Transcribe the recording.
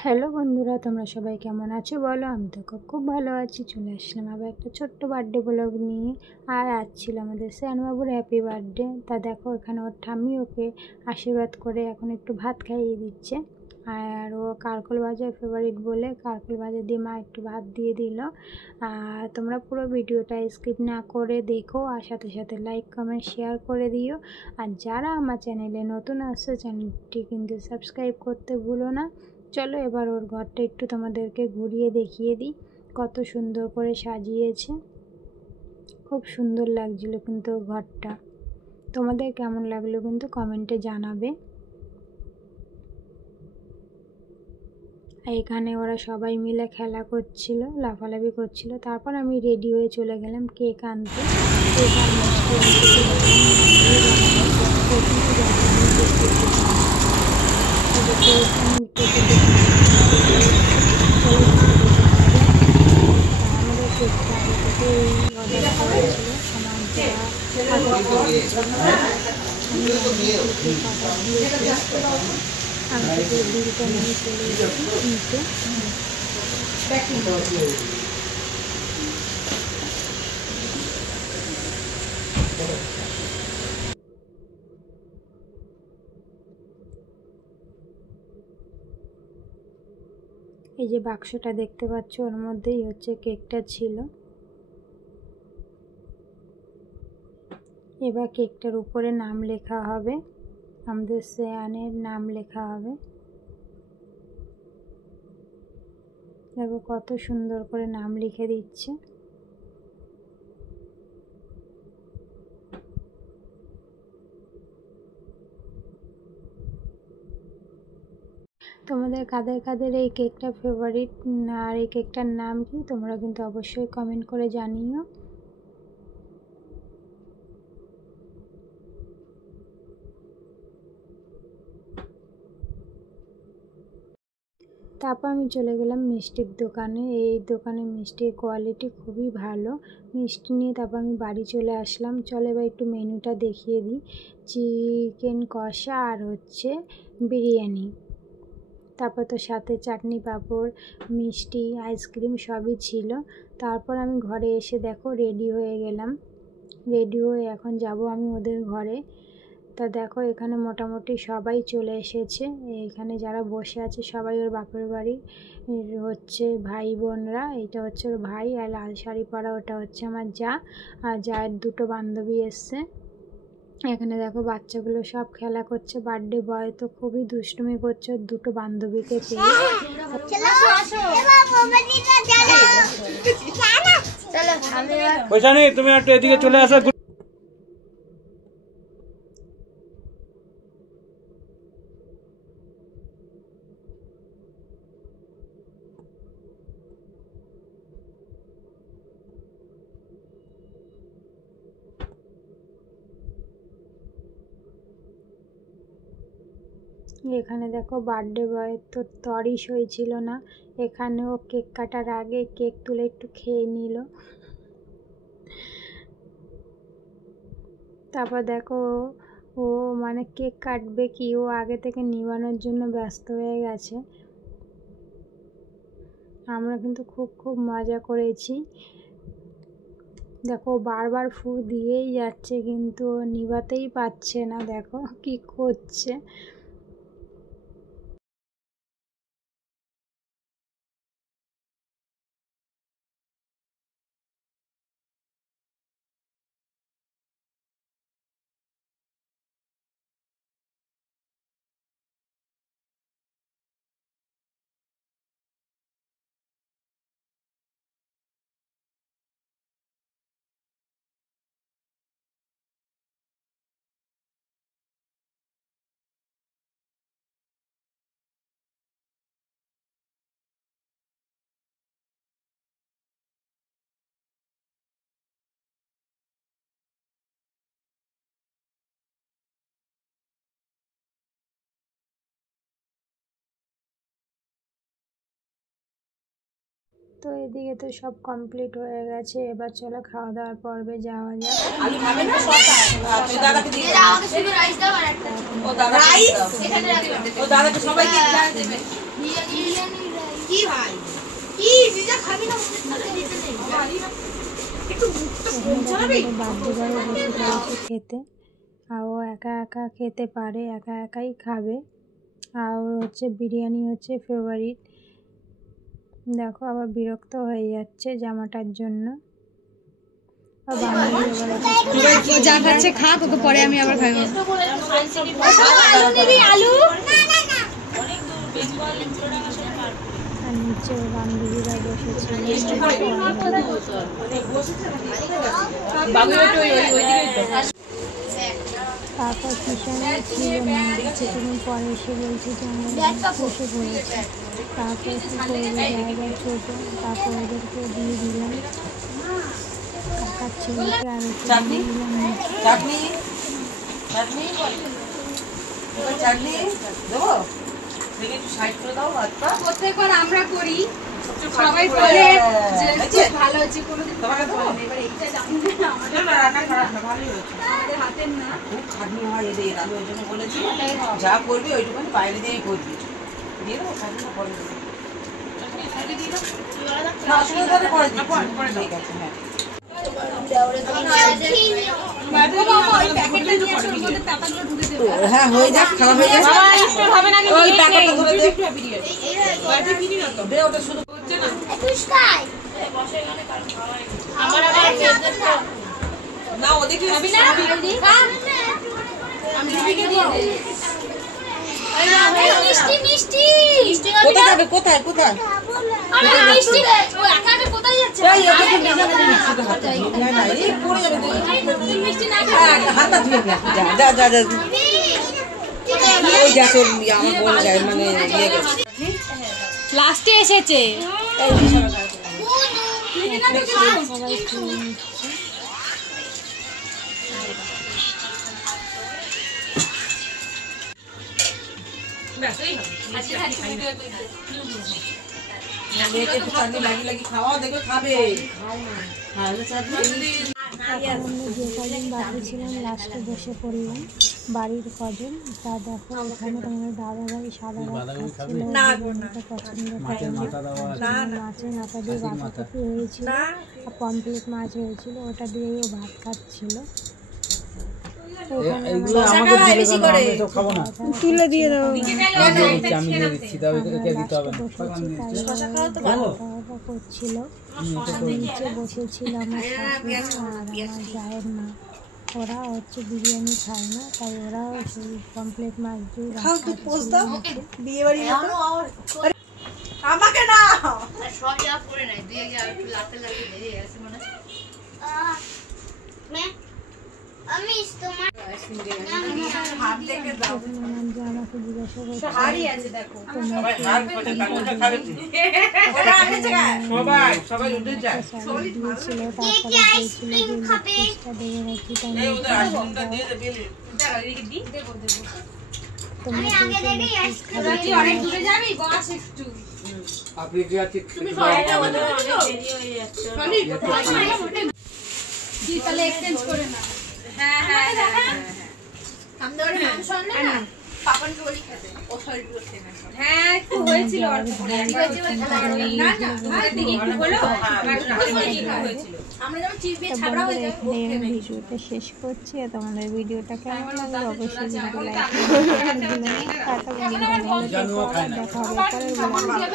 Hello বন্ধুরা, তোমরা সবাই কেমন আছো বলো? আমি তো খুব ভালো আছি। চলে আসলাম আবার একটা ছোট্ট বার্থডে ব্লগ নিয়ে। আর আজ ছিল আমাদের শ্যানবাবুর হ্যাপি বার্থডে। তা দেখো এখানে ওর ঠাম্মি ওকে আশীর্বাদ করে এখন একটু ভাত খাইয়ে দিচ্ছে। আর ও কারকল ভাজা ফেভারিট বলে কারকল ভাজা দিয়ে মা একটু ভাত দিয়ে দিল। আর তোমরা পুরো ভিডিওটা স্কিপ না করে দেখো, আর সাথে সাথে লাইক কমেন্ট শেয়ার করে দিও। আর যারা আমার চ্যানেলে নতুন আসছে চ্যানেলটি কিন্তু সাবস্ক্রাইব করতে ভুলো না। চলো এবার ওর ঘরটা একটু তোমাদেরকে ঘুরিয়ে দেখিয়ে দিই, কত সুন্দর করে সাজিয়েছে। খুব সুন্দর লাগছিল কিন্তু ঘরটা। তোমাদের কেমন লাগলো কিন্তু কমেন্টে জানাবে। এখানে ওরা সবাই মিলে খেলা করছিল, লাফালাফি করছিল। তারপর আমি রেডি হয়ে চলে গেলাম কেক আনতে। কেক বিলটা নিয়ে চলে এসেছি নিতে। এই যে বাক্সটা দেখতে পাচ্ছ, ওর মধ্যেই হচ্ছে কেকটা ছিল। এবার কেকটার উপরে নাম লেখা হবে, আমাদের শ্রেয়ানের নাম লেখা হবে। দেখো কত সুন্দর করে নাম লিখে দিচ্ছে। তোমাদের কাদের কাদের এই কেকটা ফেভারিট আর এই কেকটার নাম কি, তোমরা কিন্তু অবশ্যই কমেন্ট করে জানিও। তারপর আমি চলে গেলাম মিষ্টির দোকানে। এই দোকানের মিষ্টির কোয়ালিটি খুবই ভালো। মিষ্টি নিয়ে তারপর আমি বাড়ি চলে আসলাম। চলে এবার একটু মেনুটা দেখিয়ে দিই। চিকেন কষা আর হচ্ছে বিরিয়ানি, তারপর তো সাথে চাটনি পাঁপড় মিষ্টি আইসক্রিম সবই ছিল। তারপর আমি ঘরে এসে দেখো রেডি হয়ে গেলাম। রেডি হয়ে এখন যাব আমি ওদের ঘরে। তা দেখো এখানে মোটামুটি সবাই চলে এসেছে। এখানে যারা বসে আছে সবাই ওর বাপের বাড়ি হচ্ছে ভাই বোনরা। এটা হচ্ছে ওর ভাই, আর লাল শাড়ি পরা ওটা হচ্ছে আমার যা, আর যার দুটো বান্ধবী এসছে। এখানে দেখো বাচ্চাগুলো সব খেলা করছে। বার্থডে বয় তো খুবই দুষ্টুমি করছে দুটো বান্ধবীকে পেয়ে। তুমি একটু এদিকে চলে আসো। এখানে দেখো বার্থডে বয়ের তো তরই সইছিল না। এখানেও কেক কাটার আগে কেক তুলে একটু খেয়ে নিল। তারপর দেখো ও মানে কেক কাটবে কি, ও আগে থেকে নিবানোর জন্য ব্যস্ত হয়ে গেছে। আমরা কিন্তু খুব মজা করেছি। দেখো বারবার ফু দিয়েই যাচ্ছে কিন্তু নিভাতেই পারছে না, দেখো কি করছে। তো এদিকে তো সব কমপ্লিট হয়ে গেছে। এবার চলো খাওয়া দাওয়ার পর্বে যাওয়া যাক। খেতে আর ও একা একা খেতে পারে, একা একাই খাবে। আর হচ্ছে বিরিয়ানি হচ্ছে ফেভারিট। দেখো আবার বিরক্ত হয়ে যাচ্ছে জামাটার জন্য। যা খাচ্ছে খাক, ওকে পরে আমি আবার খাইব। আর নিচে বান্ধবীরা বসেছিল। তারপর কিষানে ছিল না, কিছুদিন পরে এসে বলছে যে আমরা বসে পড়েছি। তারপর কি করবো, জায়গা ছোট, তারপর ওদেরকে দিয়ে দিলাম কাকার ছেলেকে আর একটু প্রত্যেকবার আমরা করি, সবাই বলে ভালো হচ্ছে, কোনোদিন খারাপ হয়নি। এবার এইটা জানি না আমাদের হাতের না, খুব খাটনি হয় এদের। আমি ওই জন্য বলেছি যা করবি ওইটুখানি বাইরে দিয়েই করবি। দিয়ে দেবো খাটনি পরে দেবো। ঠিক আছে, হ্যাঁ। হ্যাঁ হয়ে যাক, খাওয়া হয়ে যাক। ওই প্যাকেটটা ধরে দে। দে ওটা শুধু না ওদিকে কোথায় যাবে, কোথায় কোথায় হাতটা ধুয়ে নে। যা যা যা ওই যা তোর আমার বোন যায় মানে ইয়ে গেছে লাস্টে এসেছে। খাওয়া দেখবে খাবে। আমরা যে কজন বাকি ছিলাম লাস্টে বসে পড়লাম বাড়ির কজন। তা দেখো এখানে তোমাদের দাদা ভাই সাদা ভাত খাচ্ছিল, পছন্দ করে মাছের মাথা দিয়ে বাঁধাকপি হয়েছিল আর পমপ্লেট মাছ হয়েছিল, ওটা দিয়েই ও ভাত খাচ্ছিল। তুলে দিয়ে দেবো করছিল। নিচে বসেছিল আমার শাশুড়ি আর আমার জায়ের মা। ওরা হচ্ছে বিরিয়ানি খায় না, তাই ওরাও সেই কমপ্লিট মাছ দিয়ে আমাকে না আমাকে জিজ্ঞাসা করে না। হ্যাঁ হ্যাঁ হ্যাঁ আমদরে মাংস না না পাপনকে বলি খেতে ও সরি বলতে না। হ্যাঁ একটু হয়েছিল অল্প করে না না আমাদের দিকে একটু হলো হয়েছিল। আমরা যখন চিপ দিয়ে ছাবড়া হয়ে যায় ওকে ভিডিওটা শেষ করছি। আর তোমাদের ভিডিওটা কেমন লাগলো অবশ্যই লাইক করবেন। টাটা বন্ধুরা, ভালো থেকো, দেখা হবে পরের ভিডিওতে।